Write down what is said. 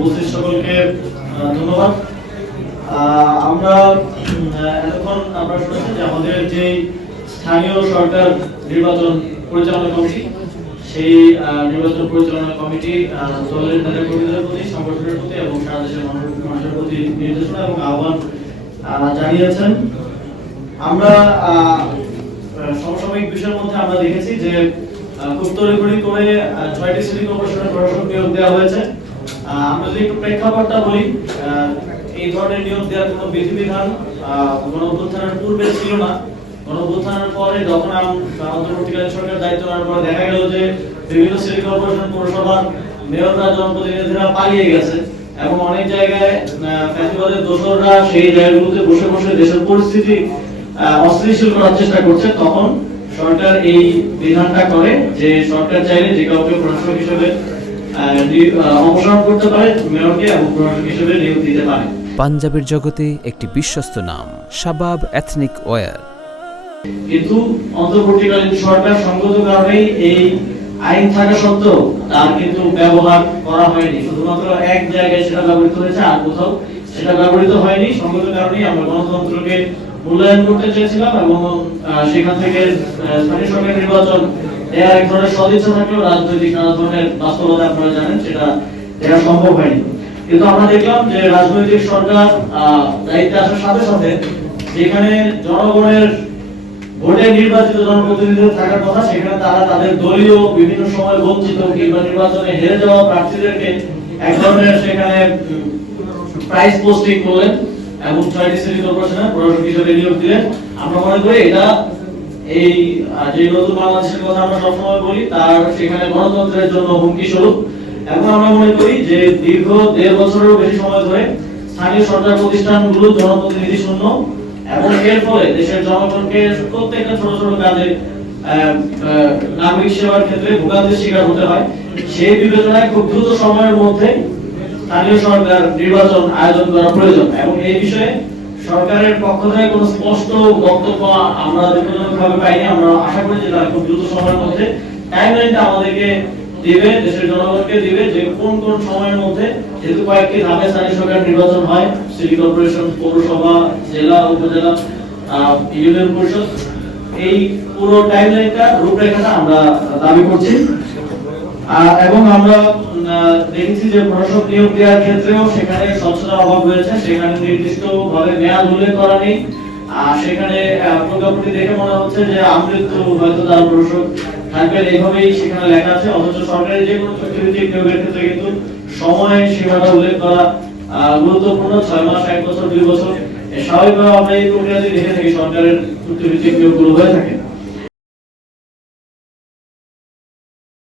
উপস্থিত সকলকে ধন্যবাদ। আমরা এতক্ষণ আপনারা শুনেছেন যে আমাদের যে স্থানীয় সরকার নির্বাচন পরিচালনা কমিটি, সেই নির্বাচন পরিচালনা কমিটি দলের নেতা কর্মীদের প্রতি, সংগঠনের প্রতি এবং সারা দেশের মানুষের প্রতি নির্দেশনা এবং আহ্বান জানিয়েছেন। আমরা সমসাময়িক বিষয়ের মধ্যে আমরা দেখেছি যে খুব তড়িঘড়ি করে ৬টি সিটি কর্পোরেশনের প্রশাসক নিয়োগ দেওয়া হয়েছে। আমরা যদি একটু প্রেক্ষাপটটা বলি, এই ধরনের নিয়োগ দেওয়ার কোনো বিধিবিধান গণঅভ্যুত্থানের পূর্বে ছিল না। গণঅভ্যুত্থানের পরে যখন অন্তর্বর্তীকালীন সরকার দায়িত্ব নেওয়ার পরে দেখা গেল যে বিভিন্ন সিটি কর্পোরেশন, পৌরসভার মেয়ররা, জনপ্রতিনিধিরা পালিয়ে গেছে এবং অনেক জায়গায় ফ্যাসিবাদের দোসররা সেই জায়গাগুলোতে বসে বসে দেশের পরিস্থিতি অস্থিতিশীল করার চেষ্টা করছে। তখন সরকার এই বিধানটা করে যে সরকার চাইলে যে কাউকে প্রশাসক হিসেবে অপসারণ করতে পারে, মেয়রকে, এবং প্রশাসক হিসেবে নিয়োগ দিতে পারে। পাঞ্জাবের জগতে একটি বিশ্বস্ত নাম শাবাব এথনিক ওয়্যার। কিন্তু অন্তর্বর্তীকালীন সরকার সঙ্গত কারণেই এই আইন থাকা সত্ত্বেও তার কিন্তু ব্যবহার করা হয়নি। শুধুমাত্র এক জায়গায় সেটা ব্যবহৃত হয়েছে, আর কোথাও সেটা ব্যবহৃত হয়নি। সঙ্গত কারণেই আমরা গণতন্ত্রকে মূল্যায়ন করতে চেয়েছিলাম এবং সেখান থেকে স্থানীয় সরকার নির্বাচন দেওয়ার এক ধরনের সদিচ্ছা থাকলেও রাজনৈতিক নানা ধরনের বাস্তবতা আপনারা জানেন সেটা দেওয়া সম্ভব হয়নি। কিন্তু আমরা দেখলাম যে রাজনৈতিক সরকার দায়িত্বে আসার সাথে সাথে যেখানে জনগণের ভোটে নির্বাচিত জনপ্রতিনিধি থাকার কথা, সেখানে তারা তাদের দলীয় বিভিন্ন সময় বঞ্চিত কিংবা নির্বাচনে হেরে যাওয়া প্রার্থীদেরকে এক ধরনের সেখানে প্রাইস পোস্টিং করলেন এবং ৬টি সিটি কর্পোরেশনের প্রশাসক হিসেবে নিয়োগ দিলেন। আমরা মনে করি এটা এই যে নতুন বাংলাদেশের কথা আমরা সবসময় বলি, তার সেখানে গণতন্ত্রের জন্য হুমকি স্বরূপ। এবং আমরা মনে করি যে দীর্ঘ ১.৫ বছরেরও বেশি সময় ধরে স্থানীয় সরকার প্রতিষ্ঠানগুলো জনপ্রতিনিধি শূন্য এবং এর ফলে দেশের জনগণকে প্রত্যেকটা ছোট ছোট কাজে নাগরিক সেবার ক্ষেত্রে ভোগান্তির শিকার হতে হয়। সেই বিবেচনায় খুব দ্রুত সময়ের মধ্যে স্থানীয় সরকার নির্বাচন আয়োজন করা প্রয়োজন এবং এই বিষয়ে সরকারের পক্ষ থেকে কোনো স্পষ্ট বক্তব্য আমরা দীর্ঘজনকভাবে পাইনি। আমরা আশা করি যে তারা খুব দ্রুত সময়ের মধ্যে টাইমলাইনটা আমাদেরকে দিবে, দেশের জনগণকে দিবে যে কোন কোন সময়ের মধ্যে, যেহেতু কয়েকটি ধাপে স্থানীয় সরকার নির্বাচন হয়, সিটি কর্পোরেশন, পৌরসভা, জেলা, উপজেলা, ইউনিয়ন পরিষদ, এই পুরো টাইমলাইনটা, রূপরেখাটা আমরা দাবি করছি। এবং আমরা দেখেছি যে প্রশাসক নিয়োগ দেওয়ার ক্ষেত্রেও সেখানে স্বচ্ছতার অভাব রয়েছে। সেখানে নির্দিষ্ট ভাবে মেয়াদ উল্লেখ করা নেই। সেখানে প্রজ্ঞাপনটি দেখে মনে হচ্ছে যে আমৃত্যু হয়তো তার প্রশাসক থাকবেন, এইভাবেই সেখানে লেখা আছে। অথচ সরকারের যে কোনো চুক্তিভিত্তিক নিয়োগের ক্ষেত্রে কিন্তু সময় সীমাটা উল্লেখ করা গুরুত্বপূর্ণ। ৬ মাস, ১ বছর, ২ বছর, স্বাভাবিকভাবে আমরা এই প্রক্রিয়াটি দেখে থাকি সরকারের চুক্তিভিত্তিক নিয়োগগুলো হয়ে থাকে।